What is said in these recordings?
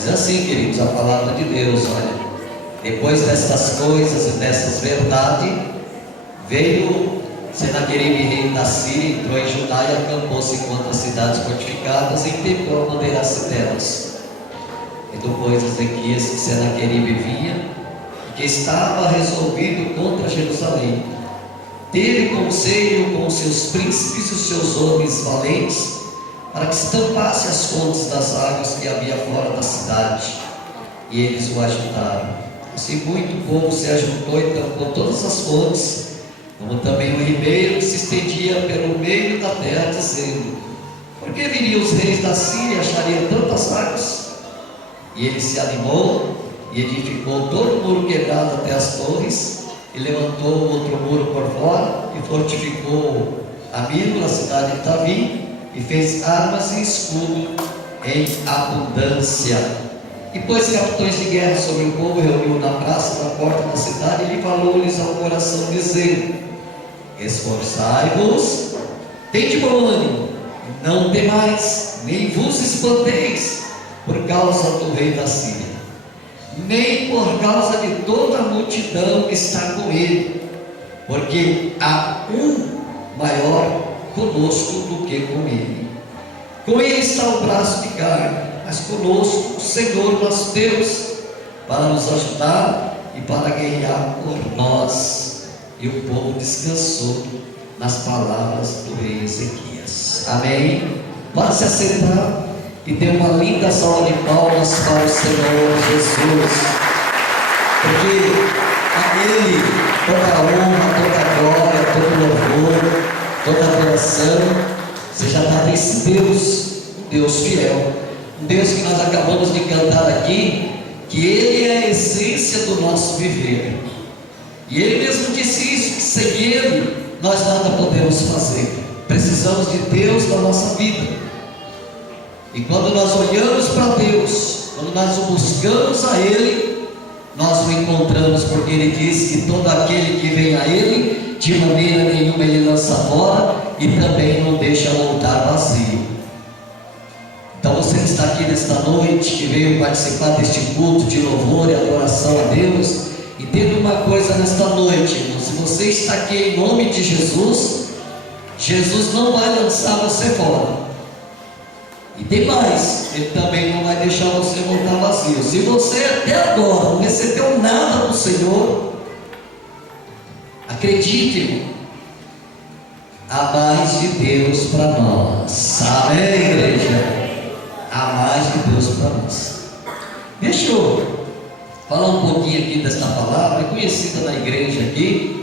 Diz assim, queridos, a palavra de Deus, olha: depois destas coisas e dessas verdades, veio Senaqueribe, rei da Síria, entrou em Judá e acampou-se contra as cidades fortificadas e templou a bandeiraça delas. E depois Ezequias, que Senaqueribe vinha, que estava resolvido contra Jerusalém, teve conselho com os seus príncipes e os seus homens valentes, para que se tampasse as fontes das águas que havia fora da cidade, e eles o ajudaram. Assim muito povo se ajuntou e tampou todas as fontes, como também o ribeiro se estendia pelo meio da terra, dizendo: por que viriam os reis da Síria e achariam tantas águas? E ele se animou e edificou todo o muro quebrado até as torres, e levantou outro muro por fora, e fortificou a Milo, a cidade de Davi, e fez armas e escudo em abundância. E pôs capitães de guerra sobre o povo, reuniu na praça, na porta da cidade, e lhe falou-lhes ao coração, dizendo: esforçai-vos, tende bom ânimo, não temais, nem vos espanteis por causa do rei da Síria, nem por causa de toda a multidão que está com ele, porque há um maior conosco do que com ele. Com ele está o braço de carne, mas conosco o Senhor nosso Deus, para nos ajudar e para guerrear por nós. E o povo descansou nas palavras do rei Ezequias. Amém? Pode se assentar e dê uma linda salva de palmas para o Senhor Jesus, porque a Ele toda a honra, toda a glória, todo o louvor, toda a adoração seja dada a esse Deus, um Deus fiel, um Deus que nós acabamos de cantar aqui, que Ele é a essência do nosso viver. E Ele mesmo disse isso, que sem Ele nós nada podemos fazer. Precisamos de Deus na nossa vida. E quando nós olhamos para Deus, quando nós o buscamos a Ele, nós o encontramos, porque Ele diz que todo aquele que vem a Ele, de maneira nenhuma Ele lança fora, e também não deixa voltar vazio. Então você que está aqui nesta noite, que veio participar deste culto de louvor e adoração a Deus, entenda uma coisa nesta noite, irmão: se você está aqui em nome de Jesus, Jesus não vai lançar você fora. E tem mais, Ele também não vai deixar você voltar vazio. Se você até agora não recebeu nada do Senhor, acredite, irmão, há mais de Deus para nós. Amém, igreja? Há mais de Deus para nós. Deixa eu falar um pouquinho aqui desta palavra, conhecida na igreja aqui,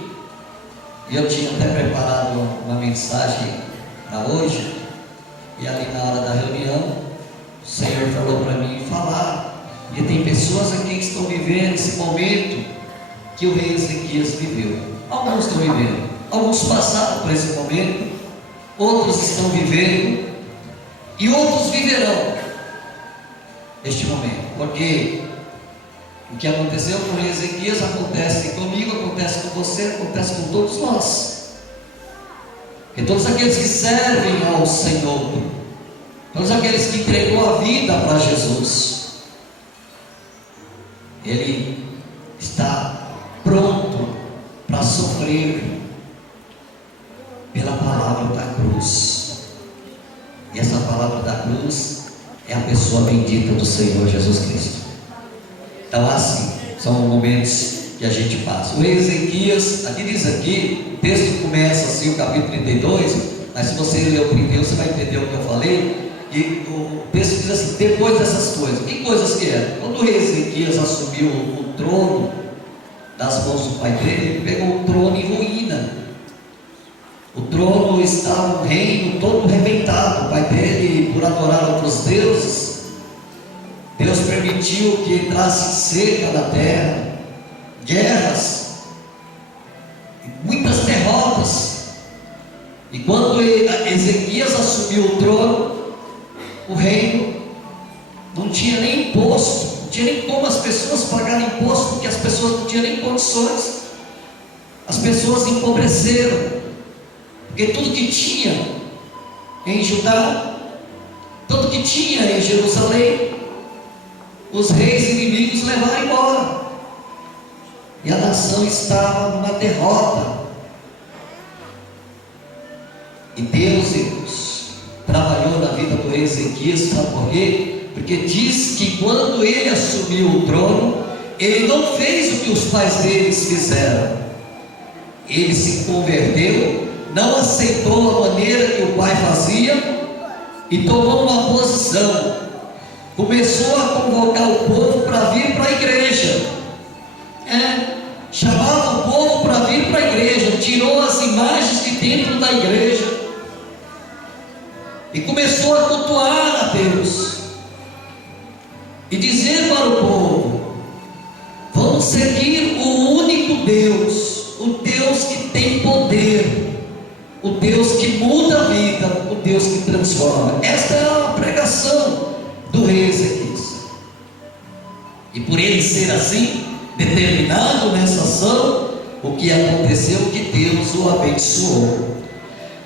e eu tinha até preparado uma mensagem para hoje, e ali na hora da reunião, o Senhor falou para mim falar, e tem pessoas aqui que estão vivendo esse momento que o rei Ezequias viveu. Alguns estão vivendo, alguns passaram por esse momento, outros estão vivendo, e outros viverão este momento, porque o que aconteceu com Ezequias acontece comigo, acontece com você, acontece com todos nós. E todos aqueles que servem ao Senhor, todos aqueles que entregou a vida para Jesus, ele está pronto para sofrer pela palavra da cruz. E essa palavra da cruz é a pessoa bendita do Senhor Jesus Cristo. Então assim, são momentos que a gente passa. O rei Ezequias, aqui diz aqui, o texto começa assim, o capítulo 32, mas se você ler o 31, você vai entender o que eu falei. E o texto diz assim: depois dessas coisas. Que coisas que eram? Quando o rei Ezequias assumiu o trono das mãos do pai dele, ele pegou o trono em ruína. O trono estava, o reino todo reventado. O pai dele, por adorar outros deuses, Deus permitiu que entrasse seca na terra, guerras, muitas derrotas. E quando Ezequias assumiu o trono, o reino não tinha nem imposto, não tinha nem como as pessoas pagarem imposto, porque as pessoas não tinham nem condições. As pessoas empobreceram, porque tudo que tinha em Judá, tudo que tinha em Jerusalém, os reis inimigos levaram embora, e a nação estava numa derrota. E Deus, irmãos, trabalhou na vida do rei Ezequias, sabe por quê? Porque diz que quando ele assumiu o trono, ele não fez o que os pais deles fizeram. Ele se converteu, não aceitou a maneira que o pai fazia e tomou uma posição. Começou a convocar o povo para vir para a igreja. Chamava o povo para vir para a igreja, tirou as imagens de dentro da igreja e começou a cultuar a Deus e dizer para o povo: vamos seguir o único Deus, o Deus que tem poder, o Deus que muda a vida, o Deus que transforma. Esta é a pregação do rei Ezequias. E por ele ser assim, determinado nessa ação, o que aconteceu? Que Deus o abençoou.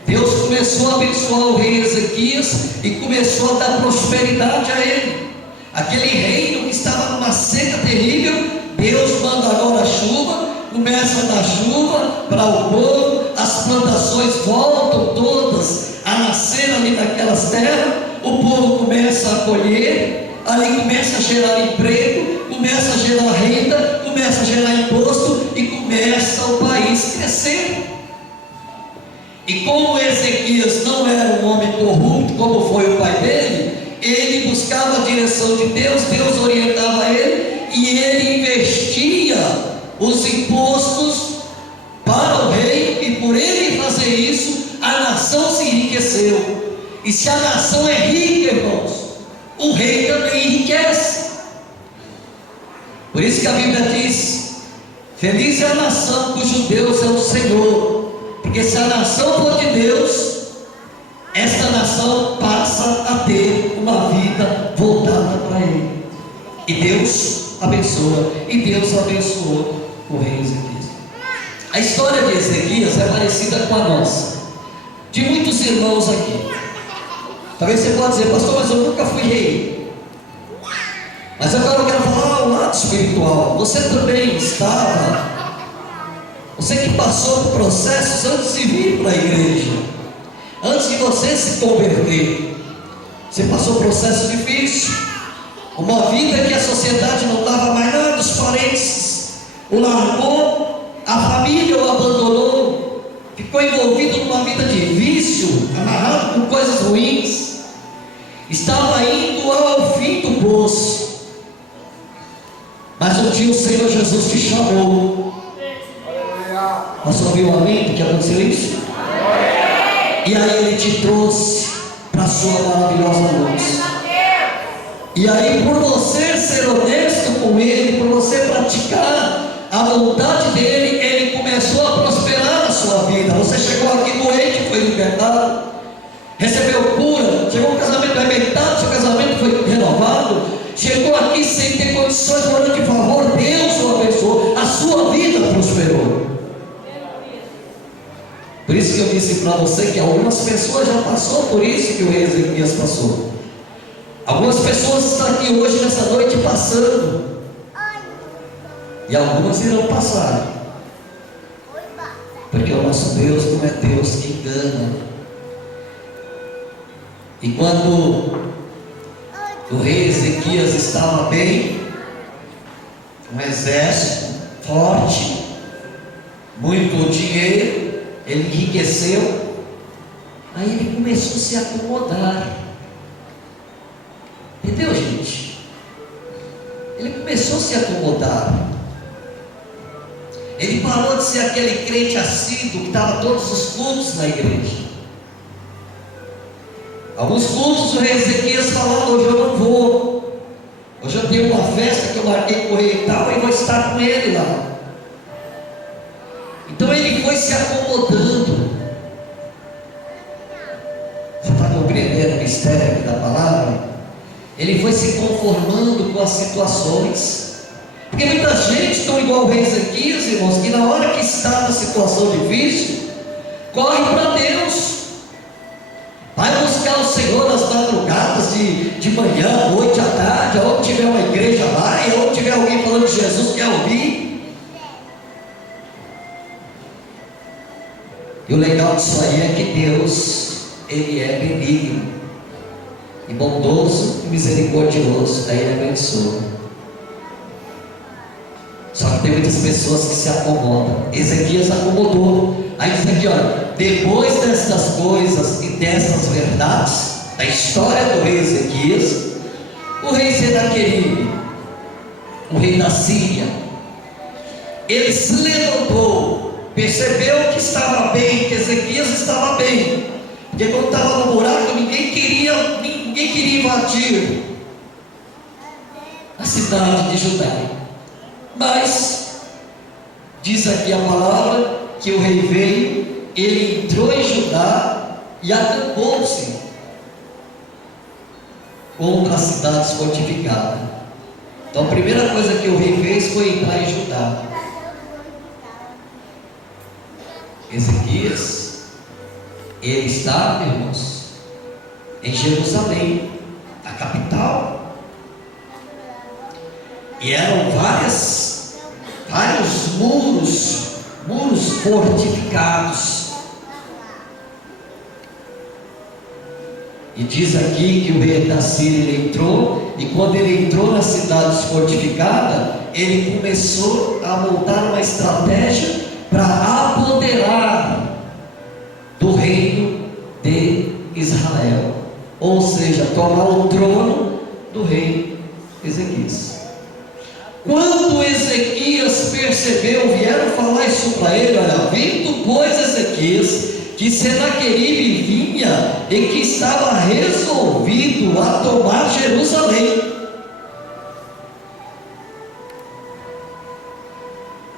Deus começou a abençoar o rei Ezequias e começou a dar prosperidade a ele. Aquele reino que estava numa seca terrível, Deus manda agora a chuva, começa a dar chuva para o povo, as plantações voltam todas a nascer ali naquelas terras, o povo começa a colher, ali começa a gerar emprego, começa a gerar renda, começa a gerar imposto e começa o país crescer. E como Ezequias não era um homem corrupto como foi o pai dele, ele buscava a direção de Deus, Deus orientava ele e ele investia os impostos para o rei, e por ele fazer isso, a nação se enriqueceu. E se a nação é rica, irmãos, o rei também enriquece. Por isso que a Bíblia diz: feliz é a nação cujo Deus é o Senhor. Porque se a nação for de Deus, esta nação passa a ter uma vida voltada para Ele. E Deus abençoa, e Deus abençoou o rei Ezequias. A história de Ezequias é parecida com a nossa, de muitos irmãos aqui. Talvez você possa dizer: pastor, mas eu nunca fui rei. Mas agora eu quero falar o lado espiritual. Você também estava, você que passou por processos antes de vir para a igreja, antes de você se converter, você passou processo difícil, uma vida que a sociedade não dava mais nada, os parentes o largou, a família o abandonou, ficou envolvido numa vida de vício, amarrado com coisas ruins, estava indo ao fim do poço. Mas um dia o Senhor Jesus te chamou. Você ouviu um amém que aconteceu isso? E aí Ele te trouxe para a sua maravilhosa luz. E aí, por você ser honesto com Ele, por você praticar a vontade dEle, Ele começou a prosperar na sua vida. Você chegou aqui doente, foi libertado, recebeu cura, chegou um casamento arrebentado, seu casamento foi renovado, chegou aqui sem ter condições, morando de favor, Deus o abençoou, a sua vida prosperou. Por isso que eu disse para você que algumas pessoas já passou por isso que o rei Ezequias passou. Algumas pessoas estão aqui hoje, nessa noite, passando. E algumas irão passar. Porque o nosso Deus não é Deus que engana. E quando o rei Ezequias estava bem, um exército forte, muito dinheiro, ele enriqueceu, aí ele começou a se acomodar. Entendeu, gente? Ele começou a se acomodar. Ele parou de ser aquele crente assíduo que estava todos os cultos na igreja. Alguns cultos o rei Ezequias falava: hoje eu não vou, hoje eu tenho uma festa que eu marquei com o rei e tal, e vou estar com ele lá. Então ele foi se acomodando. Você está compreendendo o mistério aqui da palavra? Ele foi se conformando com as situações. Porque muita gente está igual o rei Ezequias, irmãos, que na hora que está na situação difícil, corre para Deus. Vai buscar o Senhor nas madrugadas, de manhã, à noite, à tarde, aonde tiver uma igreja, vai, aonde tiver alguém falando de Jesus, quer ouvir. E o legal disso aí é que Deus, Ele é benigno, e bondoso e misericordioso, daí Ele abençoa. Só que tem muitas pessoas que se acomodam. Ezequias acomodou. Aí diz aqui, olha, depois destas coisas e dessas verdades, da história do rei Ezequias, o rei Senaqueribe, o rei da Síria, ele se levantou, percebeu que estava bem, que Ezequias estava bem, porque quando estava no buraco, ninguém queria invadir a cidade de Judá. Mas diz aqui a palavra que o rei veio, ele entrou em Judá e acampou-se contra as cidades fortificadas. Então a primeira coisa que o rei fez foi entrar em Judá. Ezequias, ele está, irmãos, em Jerusalém, a capital. E eram vários muros fortificados. E diz aqui que o rei da Síria ele entrou, e quando ele entrou nas cidades fortificadas, ele começou a montar uma estratégia para apoderar do reino de Israel, ou seja, tomar o trono do rei Ezequias. Quando Ezequias percebeu, vieram falar isso para ele: olha, vindo pois Ezequias, que Senaqueribe vinha e que estava resolvido a tomar Jerusalém.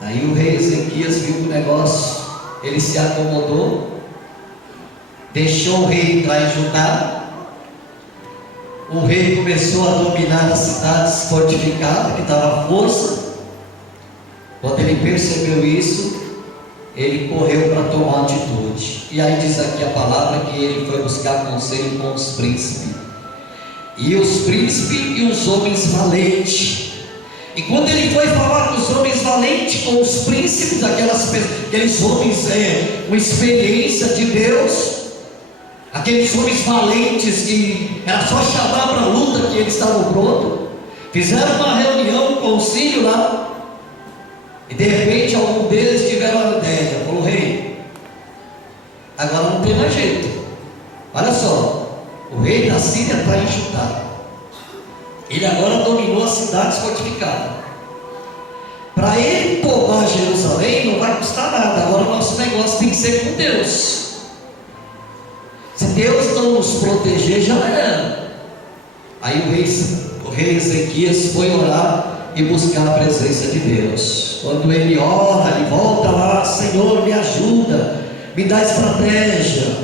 Aí o rei Ezequias viu o negócio, ele se acomodou, deixou o rei entrar em Judá. O rei começou a dominar as cidades fortificadas, que estavam à força. Quando ele percebeu isso, ele correu para tomar atitude. E aí diz aqui a palavra que ele foi buscar conselho com os príncipes. E os príncipes e os homens valentes. E quando ele foi falar com os homens valentes, com os príncipes, aqueles homens com experiência de Deus, aqueles homens valentes que era só chamar para a luta que eles estavam prontos, fizeram uma reunião, um concílio lá, e de repente algum deles tiveram uma ideia, falou: rei, agora não tem mais jeito, olha só, o rei da Síria está em Judá, ele agora dominou as cidades fortificadas, para ele tomar Jerusalém não vai custar nada, agora o nosso negócio tem que ser com Deus. Se Deus não nos proteger, já era. Aí o rei Ezequias foi orar e buscar a presença de Deus. Quando ele ora, ele volta lá: Senhor, me ajuda, me dá estratégia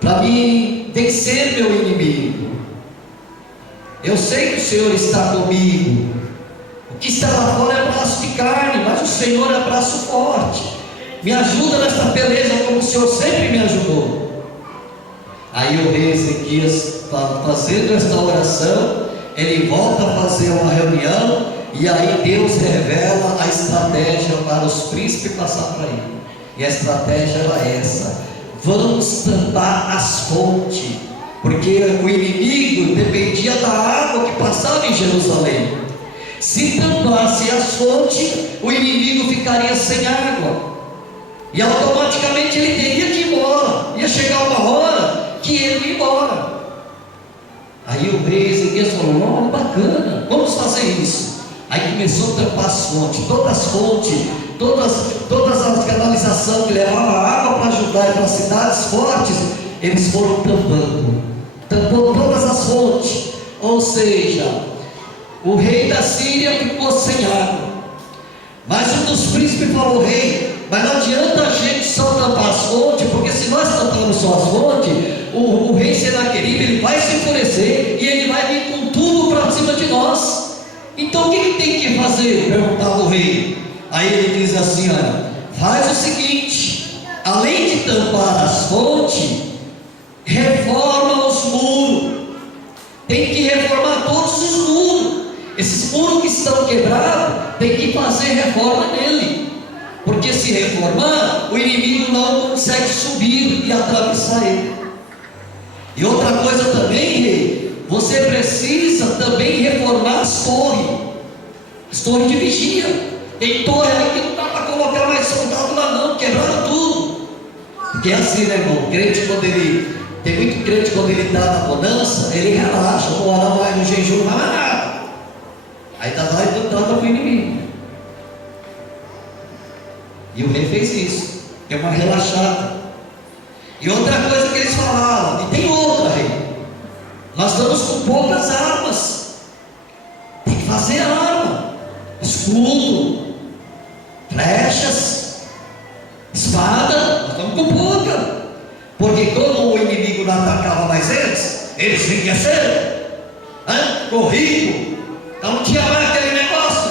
para mim vencer meu inimigo. Eu sei que o Senhor está comigo. O que está lá fora é braço de carne, mas o Senhor é braço forte. Me ajuda nesta peleja como o Senhor sempre me ajudou. Aí o rei Ezequias, fazendo esta oração, ele volta a fazer uma reunião, e aí Deus revela a estratégia para os príncipes passar para ele. E a estratégia era essa: vamos tampar as fontes, porque o inimigo dependia da água que passava em Jerusalém. Se tampasse as fontes, o inimigo ficaria sem água, e automaticamente ele teria que ir embora. Ia chegar uma hora que ele ia embora. Aí o rei Ezequias falou: não, bacana, vamos fazer isso. Aí começou a tampar as fontes, todas as canalizações que levavam água para Judá e para as cidades fortes, eles foram tampou todas as fontes. Ou seja, o rei da Síria ficou sem água. Mas um dos príncipes falou: rei, mas não adianta a gente só tampar as fontes, porque se nós tampamos só as fontes, o rei Senaqueribe ele vai se enfurecer e ele vai vir com tudo para cima de nós. Então o que tem que fazer? Perguntava o rei. Aí ele diz assim: olha, faz o seguinte, além de tampar as fontes, reforma os muros. Tem que reformar todos os muros. Esses muros que estão quebrados, tem que fazer reforma nele. Porque se reformar, o inimigo não consegue subir e atravessar ele. E outra coisa também, rei, você precisa também reformar as torres de vigia. Tem torre aí que não dá para colocar mais soldado lá não, quebraram tudo. Porque é assim, né, irmão? Crente, quando ele tem muito crente, quando ele está na bonança, ele relaxa, não ora mais no jejum, não vai mais nada. Aí está lá e está para o inimigo. E o rei fez isso, é uma relaxada. E outra coisa que eles falavam, e tem outra, rei, nós estamos com poucas armas, tem que fazer arma, escudo, flechas, espada, nós estamos com pouca. Porque como o inimigo não atacava mais eles vinham cedo, corrido, então não tinha mais aquele negócio.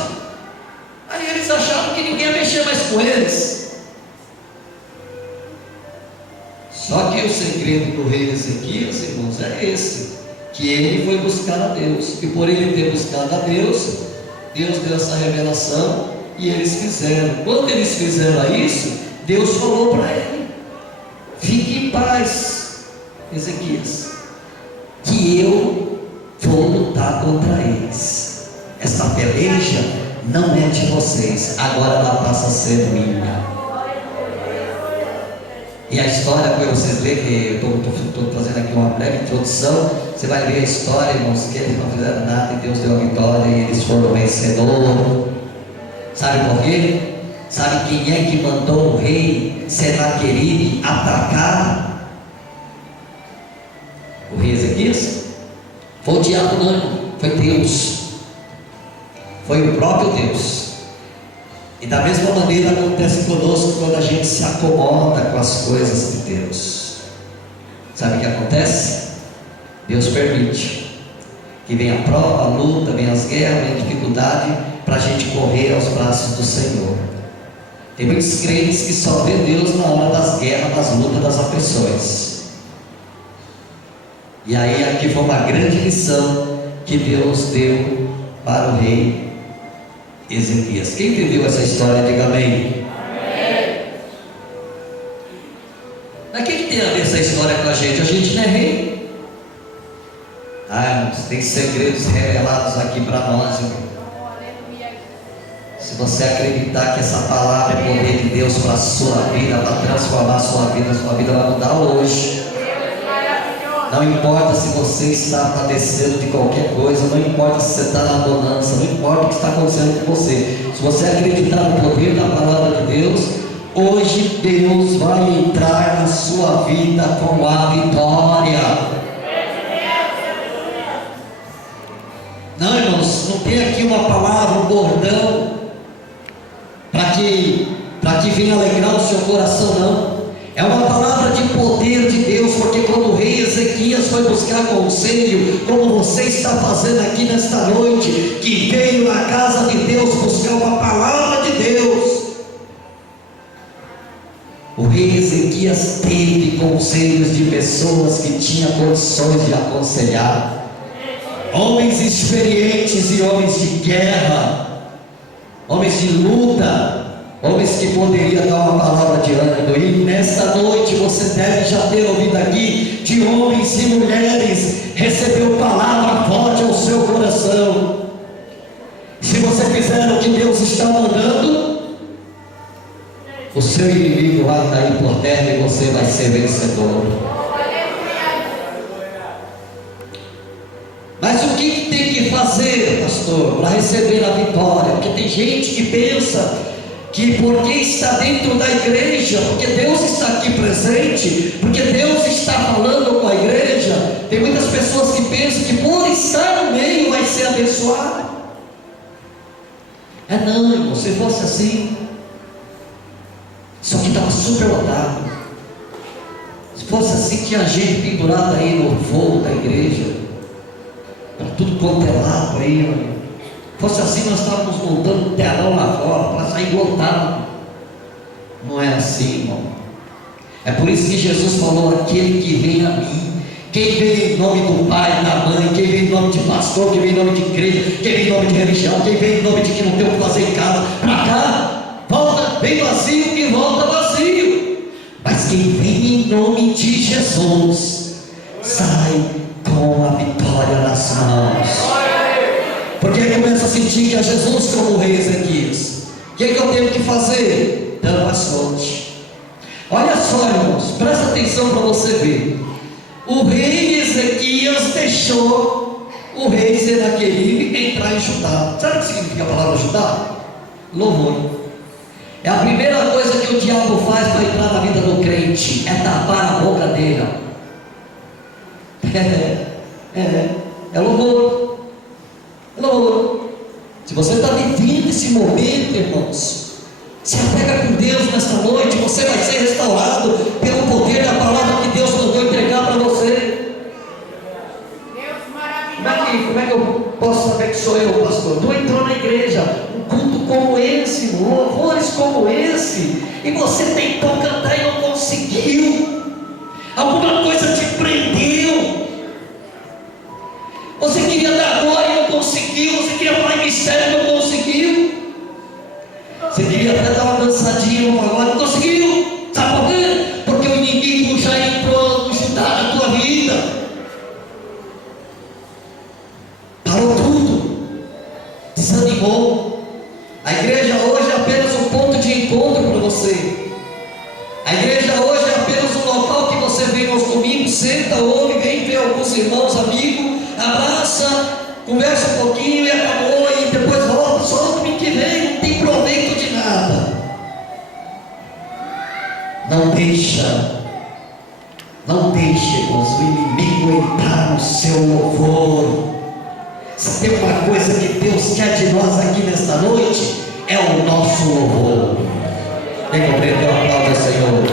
Aí eles achavam que ninguém ia mexer mais com eles. Só que o segredo do rei Ezequias, irmãos, é esse, que ele foi buscar a Deus, e por ele ter buscado a Deus, Deus deu essa revelação, e eles fizeram. Quando eles fizeram isso, Deus falou para ele: fique em paz, Ezequias, que eu vou lutar contra eles. Essa peleja não é de vocês, agora ela passa a ser minha. E a história, para vocês verem, que eu estou fazendo aqui uma breve introdução, você vai ver a história, irmãos, que eles não fizeram nada e Deus deu a vitória e eles foram vencedores. Sabe por quê? Sabe quem é que mandou o rei Senaqueribe atacar o rei Ezequias? Foi o diabo não, foi Deus, foi o próprio Deus. E da mesma maneira acontece conosco quando a gente se acomoda com as coisas de Deus. Sabe o que acontece? Deus permite que venha a prova, a luta, venha as guerras, venha a dificuldade, para a gente correr aos braços do Senhor. Tem muitos crentes que só vê Deus na hora das guerras, das lutas, das aflições. E aí aqui foi uma grande lição que Deus deu para o rei Ezequias. Quem entendeu essa história, diga amém. Amém. Mas o que tem a ver essa história com a gente? A gente não é rei. Irmãos, tem segredos revelados aqui para nós, irmão. Se você acreditar que essa palavra é poder de Deus para a sua vida, para transformar a sua vida vai mudar hoje. Não importa se você está padecendo de qualquer coisa, não importa se você está na bonança, não importa o que está acontecendo com você. Se você acreditar no poder da palavra de Deus, hoje Deus vai entrar na sua vida com a vitória. Não, irmãos, não tem aqui uma palavra, um bordão para que venha alegrar o seu coração, não. É uma palavra de poder de Deus, porque quando o rei Ezequias foi buscar conselho, como você está fazendo aqui nesta noite, que veio na casa de Deus buscar uma palavra de Deus, o rei Ezequias teve conselhos de pessoas que tinham condições de aconselhar, homens experientes e homens de guerra, homens de luta, homens que poderiam dar uma palavra de ânimo. E nesta noite você deve já ter ouvido aqui de homens e mulheres, recebeu palavra forte ao seu coração. Se você fizer o que Deus está mandando, o seu inimigo vai cair por terra e você vai ser vencedor. Mas o que tem que fazer, pastor, para receber a vitória? Porque tem gente que pensa que porque está dentro da igreja, porque Deus está aqui presente, porque Deus está falando com a igreja, tem muitas pessoas que pensam que por estar no meio vai ser abençoado. Não, irmão, se fosse assim, isso aqui estava super lotado. Se fosse assim, tinha gente pendurada aí no fogo da igreja, para tudo quanto é lado aí, ó. Fosse assim, nós estávamos montando um telão lá fora para sair lotado. Não é assim, irmão. É por isso que Jesus falou: aquele que vem a mim. Quem vem em nome do pai, da mãe, quem vem em nome de pastor, quem vem em nome de igreja, quem vem em nome de religião, quem vem em nome de que não tem o que fazer em casa, para cá, volta bem vazio e volta vazio. Mas quem vem em nome de Jesus, sai com a vitória nas mãos. Porque aí começa a sentir que é Jesus como o rei Ezequias. O que é que eu tenho que fazer? Tampa as fontes. Olha só, irmãos, presta atenção para você ver. O rei Ezequias deixou o rei Senaqueribe entrar em Judá. Sabe o que significa a palavra Judá? Louvor. É a primeira coisa que o diabo faz para entrar na vida do crente, é tapar a boca dele. É louvor. É louvor. Se você está vivendo esse momento, irmãos, se apega com Deus nesta noite, você vai ser restaurado pelo poder da palavra que Deus mandou entregar para você. Deus maravilhoso. Como é que eu posso saber que sou eu, pastor? Tu entrou na igreja, um culto como esse, louvores como esse, e você tentou cantar e não conseguiu. Alguma coisa te prendeu. Você queria dar glória e não conseguiu. Você queria falar em mistério e não conseguiu. Você queria até dar uma dançadinha no pagode, não conseguiu. Sabe por quê? Porque o inimigo já entrou no Judá na tua vida. Parou tudo. Desanimou. A igreja hoje é apenas um ponto de encontro para você. A igreja hoje é apenas um local que você vem aos domingos, senta, ouve, vem ver alguns irmãos, amigos, abraça, conversa um pouquinho e acabou, e depois volta, só no domingo que vem, não tem proveito de nada. Não deixe, irmãos, o inimigo entrar no seu louvor. Se tem uma coisa que Deus quer de nós aqui nesta noite, é o nosso louvor. Quem compreendeu, aplauda o Senhor.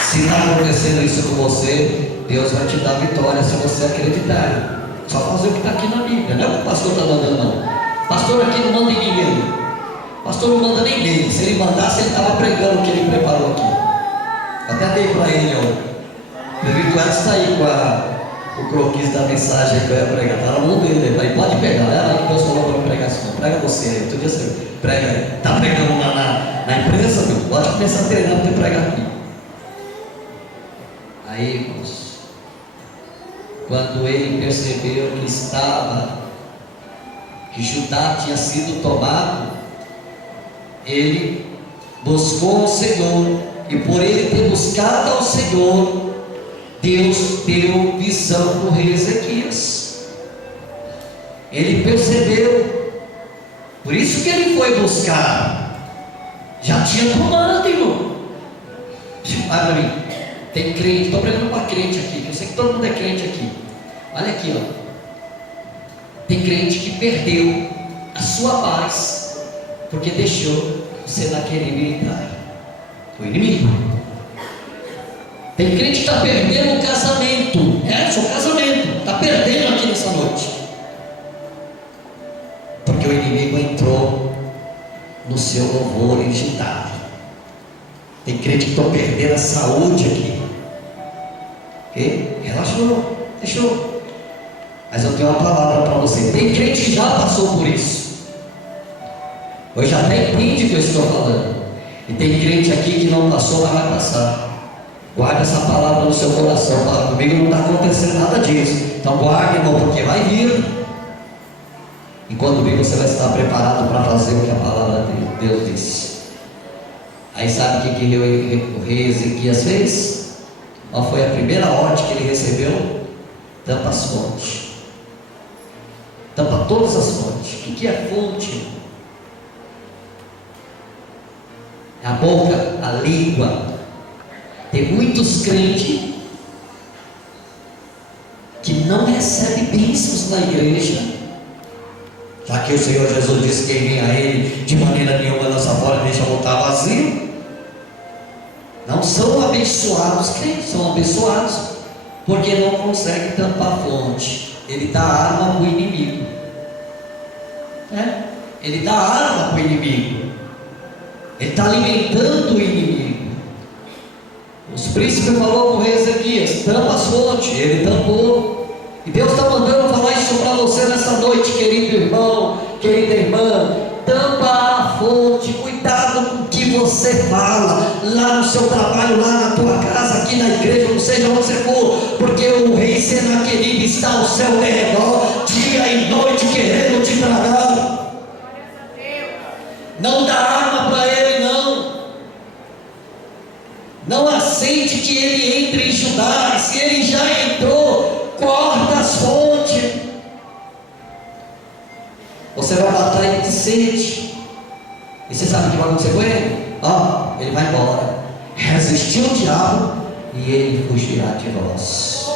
Se está acontecendo isso com você, Deus vai te dar vitória se você acreditar. Só fazer o que está aqui na Bíblia. Não é o que o pastor está mandando, não. Pastor aqui não manda em ninguém. Pastor não manda ninguém. Se ele mandasse, ele estava pregando o que ele preparou aqui. Até dei para ele, ó. O Vitor está aí com o croquis da mensagem que eu ia pregar. Está na mão dele. Ele falei, pode pegar. Ela aí que Deus falou para eu pregar assim. Prega você aí. Outro dia você prega. Está pregando lá na imprensa, meu? Pode começar a treinar para pregar aqui. Aí, irmãos, quando ele percebeu que Judá tinha sido tomado, ele buscou o Senhor, e por ele ter buscado ao Senhor, Deus deu visão para o rei Ezequias. Ele percebeu, por isso que ele foi buscar. Já tinha tomado, irmão. Olha para mim. Tem crente, estou pregando para crente aqui, que eu sei que todo mundo é crente aqui. Olha aqui, ó. Tem crente que perdeu a sua paz porque deixou o Senaqueribe entrar. O inimigo. Tem crente que está perdendo o casamento. Seu casamento. Está perdendo aqui nessa noite. Porque o inimigo entrou no seu louvor agitado. Tem crente que está perdendo a saúde aqui. Relaxou, deixou. Mas eu tenho uma palavra para você. Tem crente que já passou por isso. Hoje até entende o que eu estou falando. E tem crente aqui que não passou, mas vai passar. Guarda essa palavra no seu coração. Fala, comigo não está acontecendo nada disso. Então guarde, irmão, porque vai vir. E quando vir, você vai estar preparado para fazer o que a palavra de Deus diz. Aí sabe o que o rei Ezequias fez? Qual foi a primeira ordem que ele recebeu? Tampa as fontes. Tampa todas as fontes. O que é fonte? É a boca, a língua. Tem muitos crentes que não recebem bênçãos na igreja. Já que o Senhor Jesus disse que quem vem a Ele de maneira nenhuma lança fora, deixa voltar vazio. Não são abençoados, crentes são abençoados, porque não conseguem tampar a fonte. Ele dá arma para o inimigo. né? Ele dá arma para o inimigo, ele está alimentando o inimigo. Os príncipes falaram com o rei Ezequias: tampa as fontes. Ele tampou. E Deus está mandando falar isso para você nessa noite, querido irmão, querida irmã. Tampa a fonte. Cuidado com o que você fala, lá no seu trabalho, lá na tua casa, aqui na igreja, não seja onde você for, porque o rei Senaqueribe está ao seu redor, dia e noite, querendo te tragar. Não dá arma para ele, não. Não aceite que ele entre em Judá. Se ele já entrou, corta as fontes. Você vai matar ele de sede. E você sabe o que vai acontecer com ele? Ele vai embora. Resistiu o diabo e ele fugirá de nós.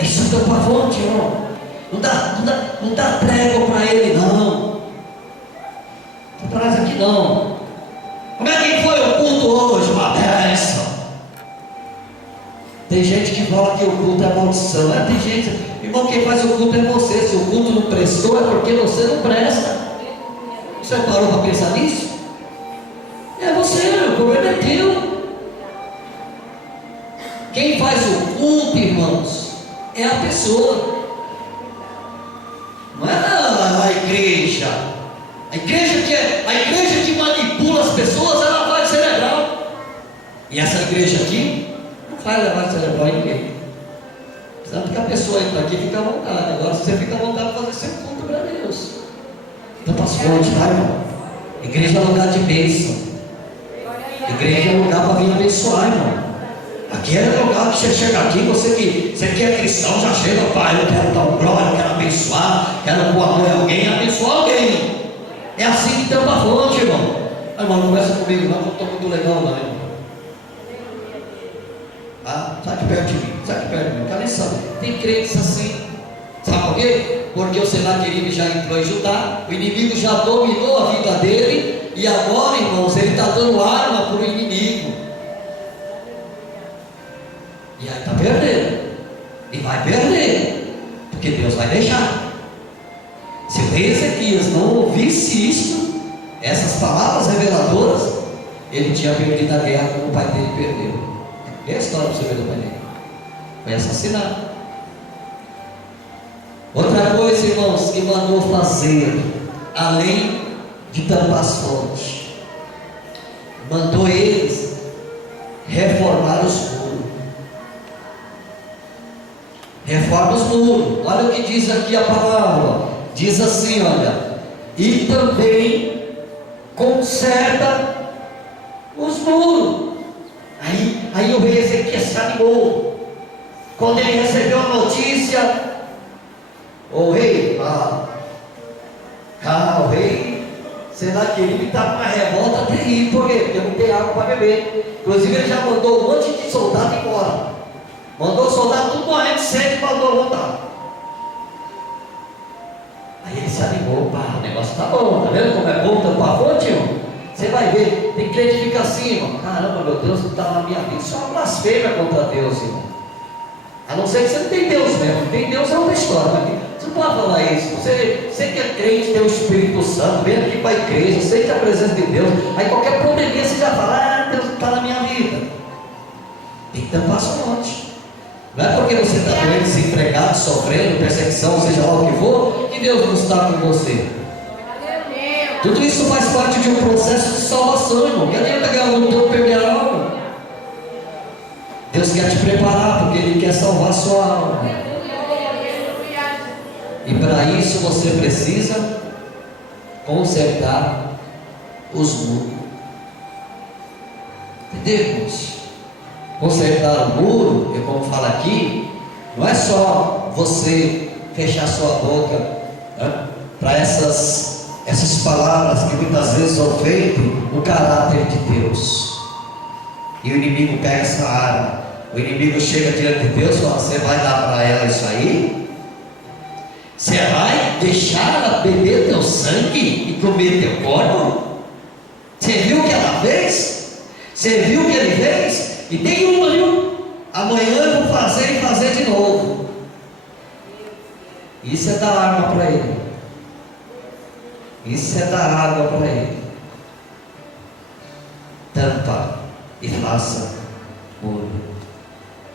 Isso é tampa a fonte, irmão. Não dá trégua para ele, não. Não traz aqui, não. Como é que foi o culto hoje? Uma bênção. Tem gente que fala que o culto é maldição. Tem gente, irmão, quem faz o culto é você. Se o culto não prestou, é porque você não presta. Você parou para pensar nisso? É você, o problema é teu. Quem faz o culto, irmãos, é a pessoa. Não é a igreja. A igreja que manipula as pessoas, ela vai cerebral. E essa igreja aqui não faz levar cerebral em ninguém. Tanto que a pessoa entra aqui fica à vontade. Agora você fica à vontade para fazer seu culto para Deus. Tantas fontes, tá, irmão? Igreja é lugar de bênção. Igreja é lugar para vir abençoar, irmão. Aqui é lugar que você chega aqui, você que é cristão, já chega, pai, eu quero dar glória, eu quero abençoar, quero pôr a mão em alguém, abençoar alguém. É assim que tampa a fonte, irmão. Irmão, não conversa comigo, não estou muito legal, não, irmão. Sai de perto de mim, não quero nem saber. Tem crentes assim, sabe por quê? Porque o Senaqueribe já entrou em Judá, o inimigo já dominou a vida dele, e agora, irmãos, ele está dando arma para o inimigo. E aí está perdendo, e vai perder, porque Deus vai deixar. Se o rei Ezequias não ouvisse isso, essas palavras reveladoras, ele tinha perdido a guerra como o pai dele perdeu. É a história para você ver do pai dele. Foi assassinado. Outra coisa, irmãos, que mandou fazer, além de tampar as fontes, mandou eles reformar os muros. Reforma os muros. Olha o que diz aqui a palavra. Diz assim, olha, e também conserta os muros. Aí o rei Ezequias se animou. Quando ele recebeu a notícia, o rei, o rei Senaqueribe está com uma revolta terrível. Por quê? Porque não tem água para beber. Inclusive ele já mandou um monte de soldado embora. Mandou o soldado tudo morrendo de sede e mandou voltar. Aí ele se animou, o negócio está bom, tá vendo como é bom tampar a fonte, irmão? Você vai ver, tem crente que fica assim, irmão. Caramba, meu Deus não está na minha vida. Isso é uma blasfêmia contra Deus, irmão. A não ser que você não tem Deus mesmo. Tem Deus é outra história. Você não pode falar isso. Você que é crente, tem o Espírito Santo, vem aqui para a igreja, sente a presença de Deus. Aí qualquer probleminha você já fala, Deus não está na minha vida. Tem que tampar a sua fonte. Não é porque você está doente, desempregado, sofrendo, perseguição, seja lá o que for, que Deus não está com você. Tudo isso faz parte de um processo de salvação, irmão. Que adianta ganhar um todo perder a alma. Deus quer te preparar, porque Ele quer salvar a sua alma. E para isso você precisa consertar os muros. Entendeu, irmãos? Consertar o muro, como fala aqui, não é só você fechar sua boca, né, para essas palavras que muitas vezes ofendem o caráter de Deus. E o inimigo pega essa arma, o inimigo chega diante de Deus e fala: você vai dar para ela isso aí? Você vai deixar ela beber teu sangue e comer teu corpo? Você viu o que ela fez? Você viu o que ele fez? E tem uma, viu? Amanhã eu vou fazer e fazer de novo. Isso é dar arma para ele. Isso é dar água para ele. Tampa e faça muro.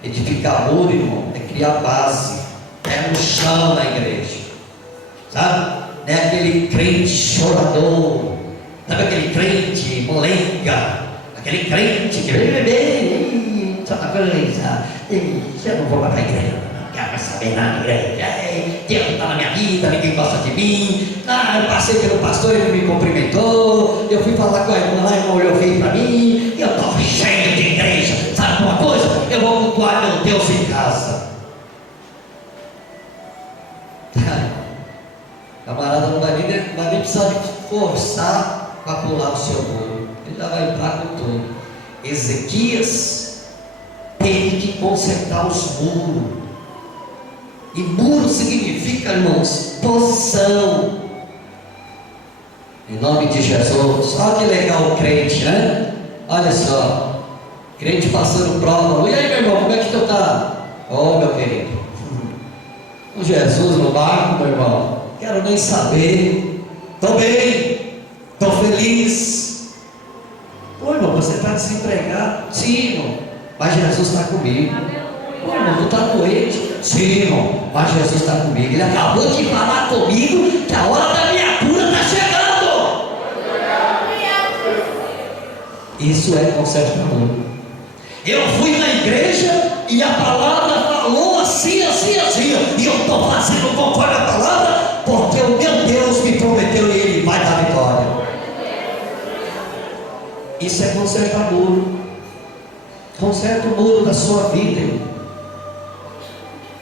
Edificar muro, irmão, é criar base, é no chão na igreja, sabe? Não é aquele crente chorador, sabe aquele crente molenga, aquele crente que vem beber, só uma coisa, eu não vou para a igreja, não quero saber nada da igreja, Deus está na minha vida, ninguém gosta de mim, eu passei pelo pastor, ele me cumprimentou, eu fui falar com a irmã lá, a irmã olhou feio para mim, eu estou cheio de igreja, sabe uma coisa? Eu vou cultuar meu Deus em casa. Camarada não vai nem precisar de forçar para pular o seu muro, ele já vai entrar com tudo. Ezequias teve que consertar os muros, e muro significa, irmãos, posição. Em nome de Jesus. Olha que legal o crente, né? Olha só, crente passando prova. E aí, meu irmão, como é que tu está? Oh, meu querido, com Jesus no barco, meu irmão, quero nem saber. Estou bem, estou feliz. Pô, irmão, você está desempregado? Sim, irmão, mas Jesus está comigo. Pô, irmão, tu está doente? Sim, irmão, mas Jesus está comigo. Ele acabou de falar comigo que a hora da minha cura está chegando. Isso é consertar muro. Eu fui na igreja e a palavra falou assim, assim, assim, e eu estou fazendo conforme a palavra, porque o meu Deus me prometeu e Ele vai dar vitória. Isso é consertar muro. Conserta o muro da sua vida, irmão.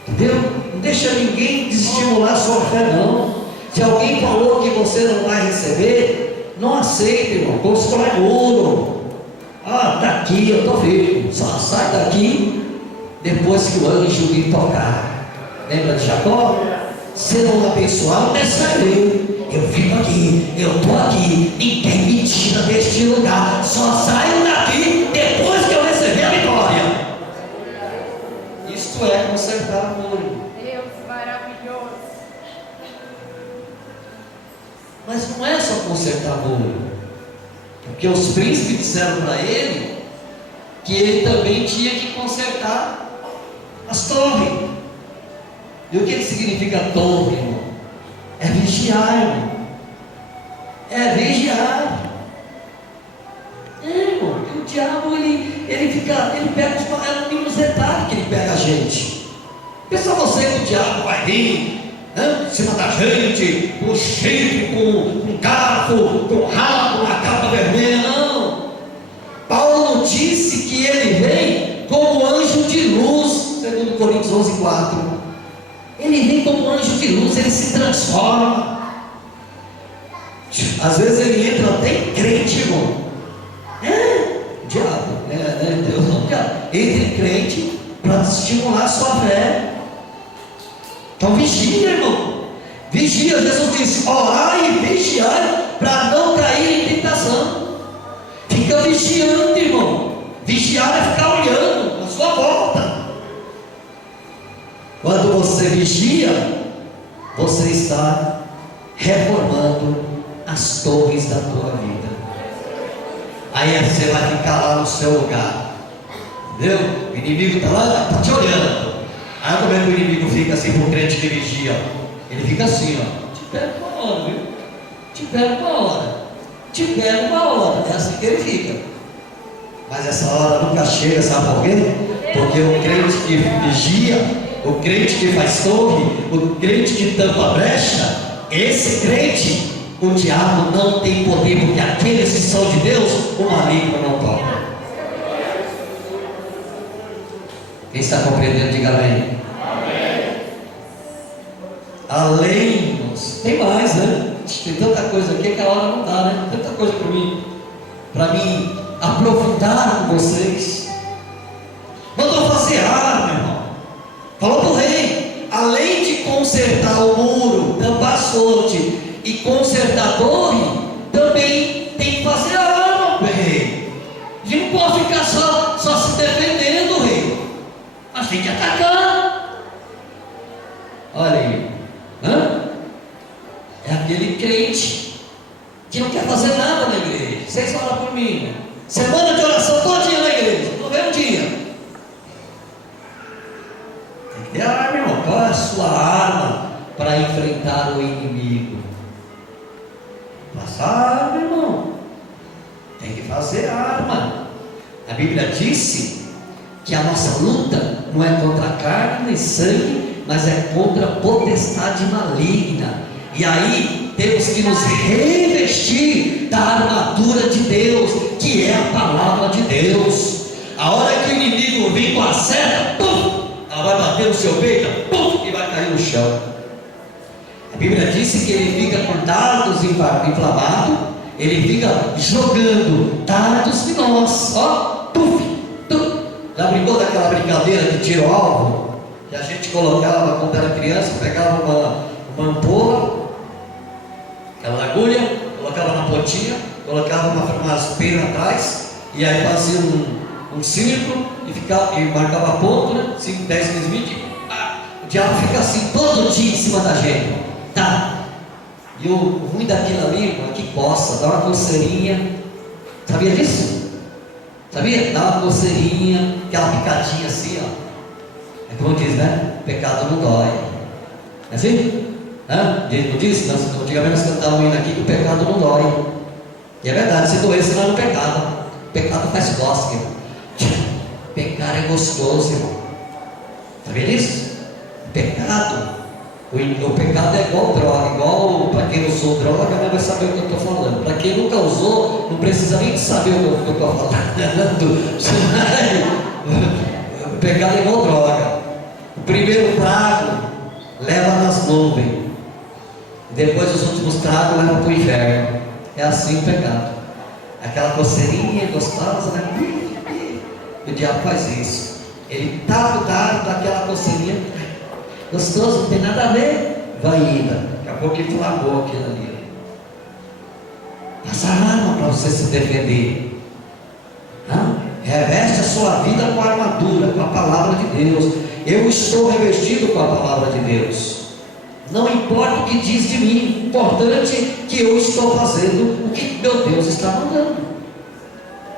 Entendeu? Não deixa ninguém desestimular a sua fé, não. Se alguém falou que você não vai receber, não aceita, irmão. Constrói muro. Está aqui, eu estou firme. Só sai daqui depois que o anjo me tocar. Lembra de Jacó? Se não abençoar, não descerei. Eu fico aqui, eu estou aqui. Ninguém me tira deste lugar. Só saio daqui depois que eu receber a vitória. Isto é consertar o muro. Deus maravilhoso. Mas não é só consertar muro. Porque os príncipes disseram para ele que ele também tinha que consertar as torres. E o que significa torre, irmão? É vigiar, irmão. É vigiar. Irmão, o diabo ele pega os mínimos detalhes que ele pega a gente. Pensa você que o diabo vai vir, né, em cima da gente, com chifre, com garfo, com rabo, uma capa vermelha. Não. Paulo disse que ele vem como anjo de luz, segundo Coríntios 11:4. Ele vem como anjo de luz, ele se transforma. Às vezes ele entra até em crente, irmão. Diabo, Deus não, diabo. Entra em crente para estimular a sua fé. Então vigia, irmão. Vigia. Jesus disse: orai e vigiai para não cair em tentação. Fica vigiando, irmão. Vigiar é ficar olhando na sua volta. Quando você vigia, você está reformando as torres da tua vida. Aí você vai ficar lá no seu lugar, entendeu? O inimigo está lá, está te olhando. Aí como é que o inimigo fica assim para o crente que vigia? Ele fica assim, ó. Te pego uma hora, viu? Te pego uma hora. Te pego uma hora. É assim que ele fica. Mas essa hora nunca chega, sabe por quê? Porque o crente que vigia, o crente que faz torre, o crente que tampa a brecha, esse crente, o diabo não tem poder, porque aqueles que são de Deus, o maligno não toca. Quem está compreendendo, diga amém. Além, tem mais, né? Tem tanta coisa aqui que a hora não dá, né? Tanta coisa para mim aprofundar com vocês. Mandou fazer meu irmão. Falou para o rei: além de consertar o muro, tampar as fontes e consertar a torre, também tem que fazer arma, rei. A gente não pode ficar só se defendendo, rei. Mas tem que atacar. Olha aí. É aquele crente que não quer fazer nada na igreja. Vocês oram por mim. Semana de oração todinha na igreja, não vê um dia. Tem que ter arma, irmão. Qual é a sua arma para enfrentar o inimigo? Faça arma, irmão. Tem que fazer arma. A Bíblia disse que a nossa luta não é contra carne nem sangue, mas é contra a potestade maligna. E aí temos que nos revestir da armadura de Deus, que é a palavra de Deus. A hora que o inimigo vir com a seta, pum, ela vai bater no seu peito, pum, e vai cair no chão. A Bíblia disse que ele fica com dardos inflamados, ele fica jogando dardos em nós, ó, puf, puf. Já brincou daquela brincadeira de tiro ao alvo? Que a gente colocava quando era criança, pegava uma ampola, aquela agulha, colocava na pontinha, colocava uma pena atrás, e aí fazia um círculo e marcava a ponta, né? 5, 10, 15, 20. O diabo fica assim todo dia em cima da gente, tá? E o ruim daquilo ali, que coça, dá uma coceirinha. Sabia disso? Sabia? Dá uma coceirinha, aquela picadinha assim, ó. É como diz, né? Pecado não dói. É assim? Não diz? Antigamente nós cantávamos um hino aqui que o pecado não dói. E é verdade, se doesse nós não pecava. O pecado faz cócega. Pecar é gostoso, irmão. Sabia disso? O pecado é igual droga. Igual para quem usou droga, não vai saber o que eu estou falando. Para quem nunca usou, não precisa nem saber o que eu estou falando. O pecado é igual droga. O primeiro trago leva nas nuvens, depois os últimos tragos levam para o inferno. É assim o pecado. Aquela coceirinha gostosa, né? O diabo faz isso. Ele tapa o dardo daquela coceirinha, gostoso, não tem nada a ver, vai indo. Daqui a pouco inflamou aquilo ali. Passa arma para você se defender. Não? Reveste a sua vida com a armadura, com a palavra de Deus. Eu estou revestido com a palavra de Deus. Não importa o que diz de mim, o importante é que eu estou fazendo o que meu Deus está mandando.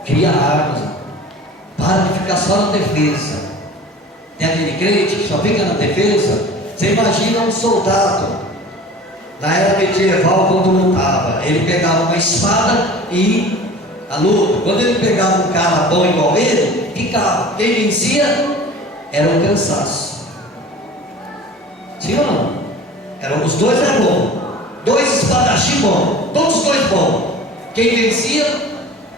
Cria armas. Para de ficar só na defesa. Tem aquele crente que só fica na defesa. Você imagina um soldado na era medieval, quando lutava, ele pegava uma espada e a luta. Quando ele pegava um cara bom igual ele, ficava. Quem vencia era o cansaço. Sim ou não? Os dois eram bons. Dois espadachim bons. Todos os dois bons. Quem vencia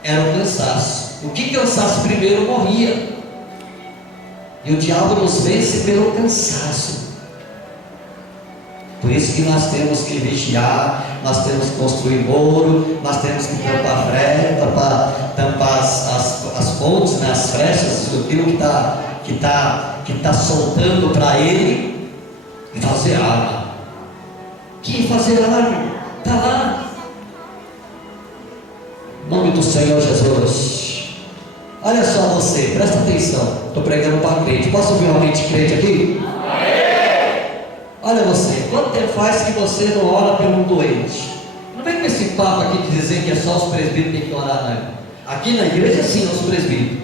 era o cansaço. O que cansaço primeiro morria. E o diabo nos vence pelo cansaço. Por isso que nós temos que vigiar, nós temos que construir muro, nós temos que tampar as pontes, né, as frechas, aquilo que está soltando para ele, e fazer arma. Que fazer arma? Está lá. Em nome do Senhor Jesus. Olha só você, presta atenção. Estou pregando para crente. Posso ouvir uma mente crente aqui? Olha você, quanto tempo faz que você não ora por um doente? Não vem com esse papo aqui de dizer que é só os presbíteros que tem que orar, não. Aqui na igreja sim, os presbíteros.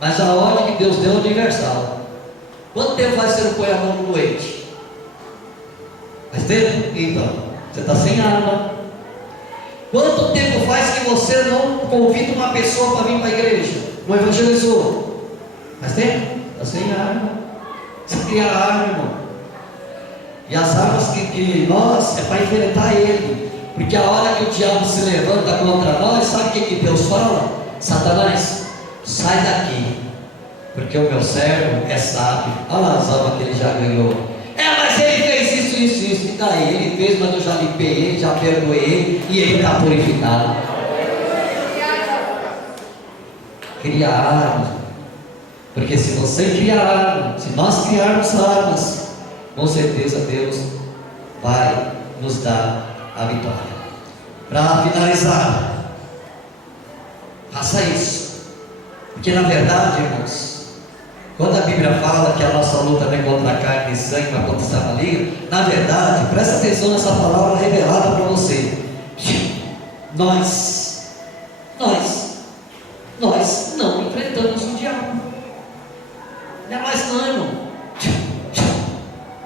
Mas a ordem que Deus deu é universal. Quanto tempo faz que você não põe a mão no doente? Faz tempo? Então, você está sem arma. Quanto tempo faz que você não convida uma pessoa para vir para a igreja? Não evangelizou? Faz tempo? Está sem arma. Você cria arma, irmão. E as armas que nós é para enfrentar ele. Porque a hora que o diabo se levanta contra nós, sabe o que Deus fala? Satanás, sai daqui, porque o meu servo é sábio. Olha lá as almas que ele já ganhou. Mas ele fez isso. E daí? Ele fez, mas eu já limpei ele, já perdoei ele, e ele está purificado. Cria armas. Porque se você criar armas, se nós criarmos armas, com certeza Deus vai nos dar a vitória. Para finalizar, faça isso. Porque na verdade, irmãos, quando a Bíblia fala que a nossa luta não é contra a carne e sangue, mas contra a maligna, na verdade, presta atenção nessa palavra revelada para você. nós não enfrentamos o diabo. Não é nós não, irmão.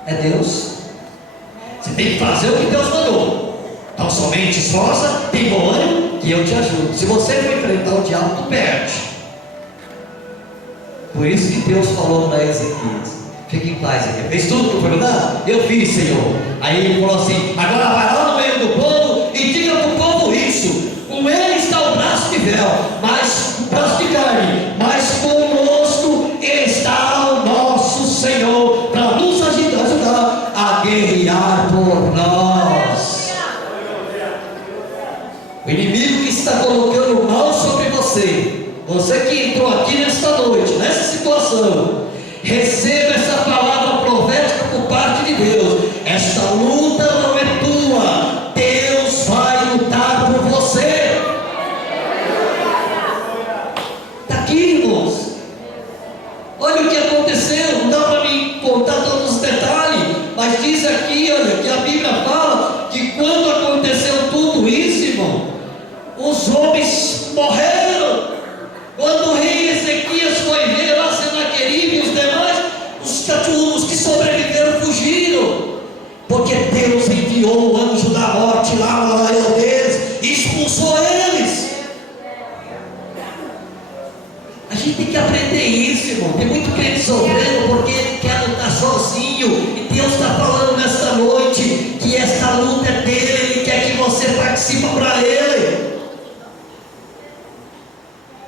É Deus. Você tem que fazer o que Deus mandou. Então somente esforça, tem bom ânimo, que eu te ajudo. Se você for enfrentar o diabo, tu perde. Por isso que Deus falou para Ezequias: fique em paz, Ezequias. Fez tudo que eu perguntar? Eu fiz, Senhor. Aí ele falou assim: agora vai lá no meio do povo e diga para o povo isso: com ele está o braço de véu, mas o braço de carne, mas conosco está o nosso Senhor para nos ajudar a guerrear por nós. O inimigo que está colocando mal sobre você, você que entrou aqui nesta noite, nessa situação, receba essa palavra profética por parte de Deus. Esta luta não é tua, Deus vai lutar por você. Está aqui, irmãos. Olha o que aconteceu. Não dá para me contar todos os detalhes, mas diz aqui, olha, que a Bíblia fala que quando aconteceu tudo isso, irmão, os homens morreram. Quando o rei Ezequias foi ver lá Senaqueribe e os demais, os que sobreviveram fugiram, porque Deus enviou o anjo da morte lá no arraial deles e expulsou eles. A gente tem que aprender isso, irmão. Tem muito crente sofrendo porque ele quer lutar sozinho, e Deus está falando nesta noite que essa luta é dele, ele quer que você participe para ele.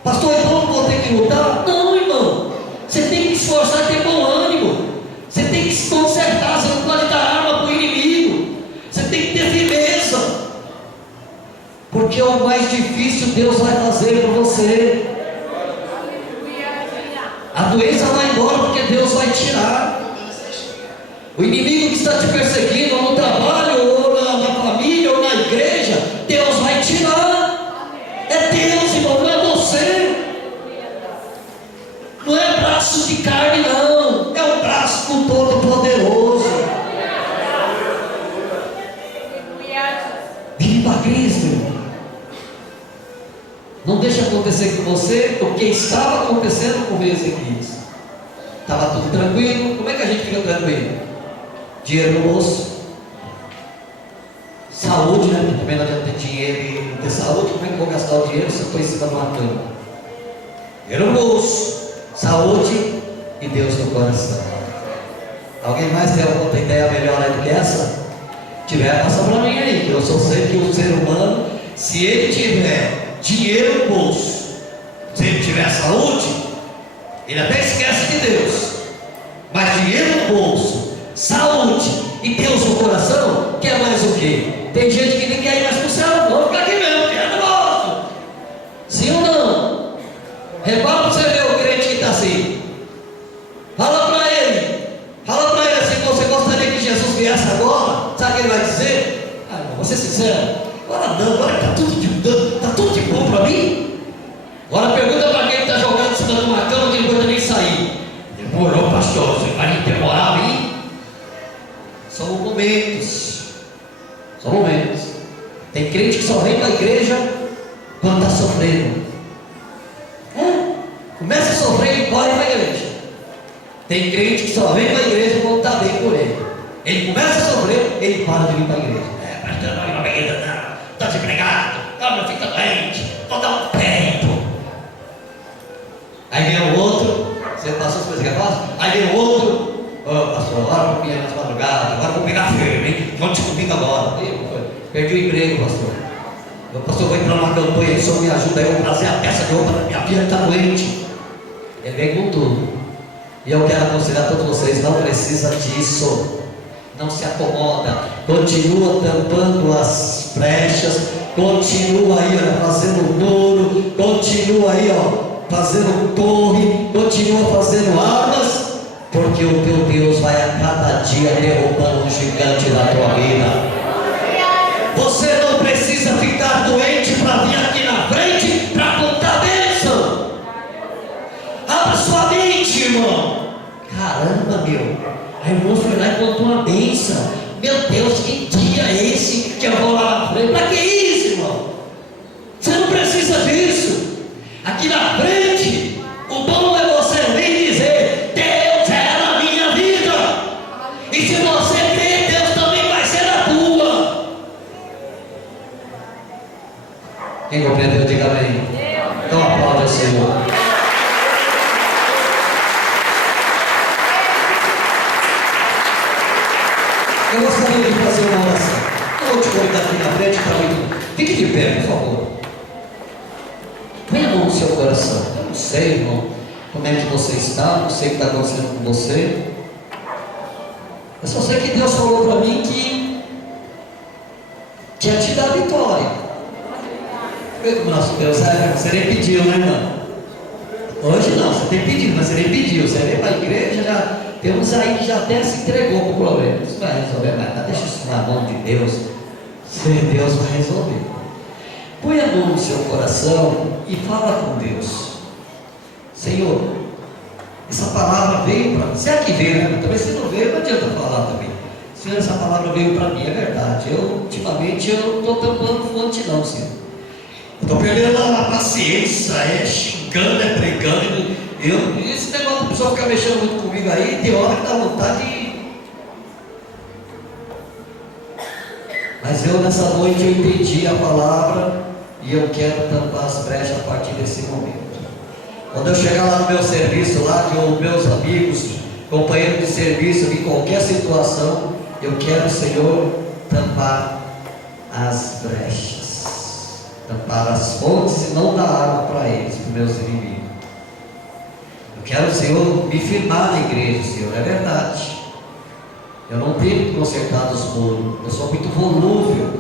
Pastor, então eu não vou ter que lutar? Não, irmão. Você tem que esforçar e ter bom ânimo. Você tem que se consertar. Você não pode dar arma para o inimigo. Você tem que ter firmeza, porque o mais difícil Deus vai fazer para você. A doença vai embora porque Deus vai tirar. O inimigo que está te perseguindo no trabalho, ou na família, ou na igreja, Deus vai tirar. É Deus, irmão, não é você. Não é braço de carne, não. É o braço do Todo-Poderoso. Viva Cristo, irmão. Não deixe acontecer com você o que estava acontecendo com o rei Ezequias. Estava tudo tranquilo. Como é que a gente fica tranquilo? Dinheiro no bolso, saúde, né? Porque também não adianta ter dinheiro e não ter saúde. Como é que eu vou gastar o dinheiro se eu estou em cima de uma cama? Dinheiro no bolso, saúde e Deus no coração. Alguém mais tem alguma ideia melhor aí do que essa? Se tiver, passa para mim aí, que eu só sei que o ser humano, se ele tiver dinheiro no bolso, se ele tiver saúde, ele até esquece de Deus. Mas dinheiro no bolso, saúde e Deus no coração, quer mais o quê? Tem gente que nem quer ir mais para o céu, vou ficar aqui mesmo, que é negócio. Sim ou não? Repara para você ver o crente que está assim. Fala para ele assim: você gostaria que Jesus viesse agora? Sabe o que ele vai dizer? Ah, vou ser sincero, agora não, agora está tudo de bom para mim. Agora pergunta para quem está jogando em cima de uma cama que não aguenta nem sair. Demorou, pastor, você vai demorar aí? São momentos. Tem crente que só vem para a igreja quando está sofrendo. Começa a sofrer e corre para a igreja. Tem crente que só vem para a igreja quando está bem com ele. Ele começa a sofrer, ele para de vir para a igreja. Pastor, não vai para a igreja, não. Está desempregado, meu filho está doente, vou dar um peito. Aí vem o outro, você passou as coisas que é fácil? Aí vem o outro: pastor, agora vou pegar nas madrugadas, agora vou pegar firme, hein? Conte comigo agora. Perdi o emprego, pastor. O pastor vai entrar numa campanha, o senhor me ajuda aí, eu vou trazer a peça de roupa da minha filha que está doente. Ele vem com tudo. E eu quero aconselhar todos vocês: não precisa disso. Não se acomoda. Continua tampando as brechas. Continua aí, ó, fazendo muro. Continua aí, ó, fazendo torre. Continua fazendo armas. Porque o teu Deus vai a cada dia derrubando um gigante da tua vida. Você não precisa ficar doente para vir aqui na frente para contar a bênção. Abra sua mente, irmão. Caramba, meu, a irmã foi lá e contou uma bênção. Meu Deus, que dia é esse que eu vou lá na frente? Para que isso, irmão? aqui na frente, está muito. Fique de pé, por favor. Põe a mão no seu coração. Eu não sei, irmão, como é que você está, não sei o que está acontecendo com você. Eu só sei que Deus falou para mim que tinha te dado vitória. Nosso Deus, você nem pediu, né, irmão? Hoje não, você tem pedido, mas você nem pediu. Você veio para a igreja, já temos aí que já até se entregou para o problema. Isso vai resolver, mas deixa isso na mão de Deus. Deus vai resolver. Põe a mão no seu coração e fala com Deus. Senhor, essa palavra veio para mim. Se é que veio, né? Também se não veio, não adianta falar também. Senhor, essa palavra veio para mim, é verdade. Ultimamente, eu não estou tampando fonte não, Senhor. Estou perdendo a paciência, xingando, pregando. Esse negócio do pessoal ficar mexendo muito comigo aí, tem hora que dá vontade de... Mas eu nessa noite eu entendi a palavra e eu quero tampar as brechas a partir desse momento. Quando eu chegar lá no meu serviço, lá com os meus amigos, companheiros de serviço, em qualquer situação, eu quero, Senhor, tampar as brechas, tampar as fontes e não dar água para eles, para os meus inimigos. Eu quero, Senhor, me firmar na igreja, Senhor, é verdade. Eu não tenho consertado os muros, eu sou muito volúvel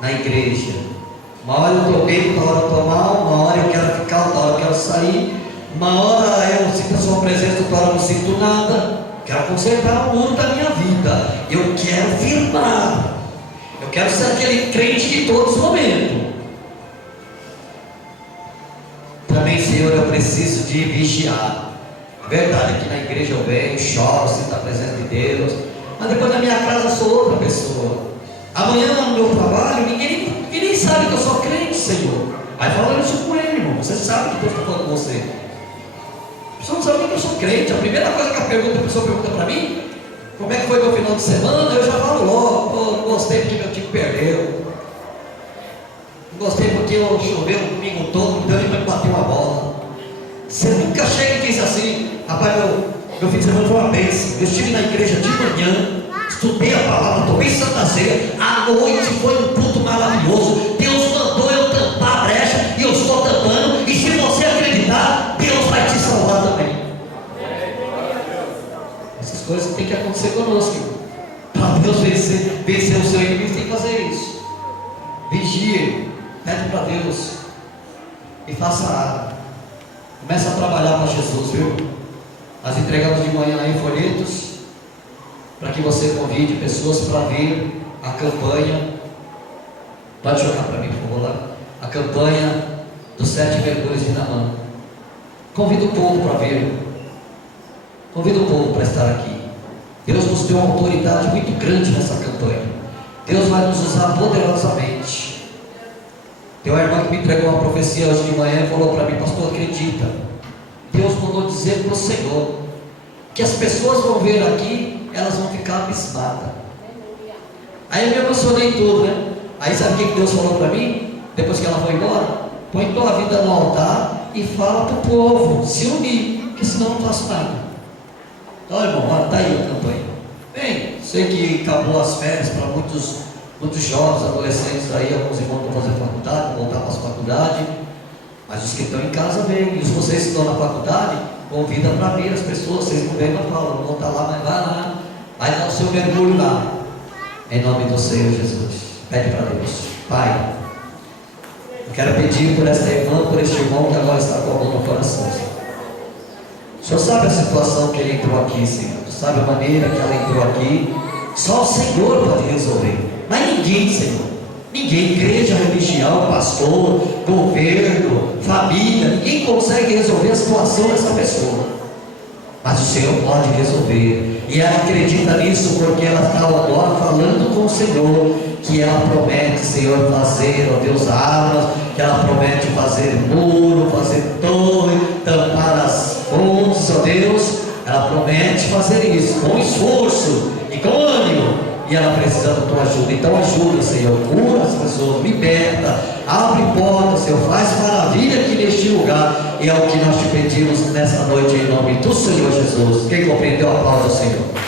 na igreja. Uma hora eu estou bem, uma hora eu estou mal, uma hora eu quero ficar, outra hora eu quero sair, uma hora eu sinto a sua presença, outra hora eu não sinto nada. Quero consertar o muro da minha vida, eu quero firmar, eu quero ser aquele crente de todos os momentos. Também, Senhor, eu preciso de vigiar. É verdade que na igreja eu venho, choro, sinto a presença de Deus, mas depois na minha casa eu sou outra pessoa. Amanhã no meu trabalho, ninguém nem sabe que eu sou crente, Senhor. Aí fala isso com ele, irmão. Você sabe que Deus está falando com você. A pessoa não sabe nem que eu sou crente. A primeira coisa que a pessoa pergunta para mim, como é que foi meu final de semana, eu já falo logo, não gostei porque meu time perdeu. Não gostei porque eu choveu o domingo todo, então ele vai bater uma bola. Você nunca chega e diz assim, rapaz, meu fim de semana foi uma bênção. Eu estive na igreja de manhã, estudei a palavra, tomei Santa Ceia, à noite foi um culto maravilhoso. Deus mandou eu tampar a brecha e eu estou tampando. E se você acreditar, Deus vai te salvar também. Essas coisas têm que acontecer conosco. Para Deus vencer o seu inimigo, tem que fazer isso. Vigie, pede para Deus e faça água. Começa a trabalhar para Jesus, viu? Nós entregamos de manhã aí folhetos para que você convide pessoas para vir a campanha. Pode jogar para mim, por favor, lá. A campanha dos 7 mergulhos de Naamã. Convida o povo para vir. Convida o povo para estar aqui. Deus nos deu uma autoridade muito grande nessa campanha. Deus vai nos usar poderosamente. Tem uma irmã que me entregou uma profecia hoje de manhã e falou para mim, pastor, acredita? Deus mandou dizer para o Senhor que as pessoas vão vir aqui, elas vão ficar abismadas. Aí eu me emocionei tudo, né? Aí sabe o que Deus falou para mim? Depois que ela foi embora? Põe tua vida no altar e fala para o povo se unir, porque senão eu não faço nada. Então, irmão, está aí a campanha. Bem, sei que acabou as férias para muitos jovens, adolescentes aí, alguns irmãos vão fazer faculdade, vão voltar para as faculdades, mas os que estão em casa vêm, e os vocês que estão na faculdade, convida para vir as pessoas, vocês não vêm, mas falam, não vão estar lá, mas vai lá, vai dar o seu mergulho lá, em nome do Senhor Jesus. Pede para Deus. Pai, eu quero pedir por esta irmã, por este irmão que agora está com a mão no coração, Senhor. O Senhor sabe a situação que ele entrou aqui, Senhor, sabe a maneira que ela entrou aqui, só o Senhor pode resolver, mas ninguém, Senhor, ninguém, igreja, religião, pastor, governo, família, ninguém consegue resolver a situação dessa pessoa, mas o Senhor pode resolver, e ela acredita nisso porque ela estava agora falando com o Senhor, que ela promete, Senhor, fazer, ó Deus, armas, que ela promete fazer muro, fazer torre, tampar as fontes, ó Deus, ela promete fazer isso, com esforço e com ânimo, e ela precisa da tua ajuda. Então ajuda, Senhor, cura as pessoas, liberta, abre portas, Senhor, faz maravilha aqui neste lugar, e é o que nós te pedimos nessa noite em nome do Senhor Jesus. Quem compreendeu, aplauda o Senhor.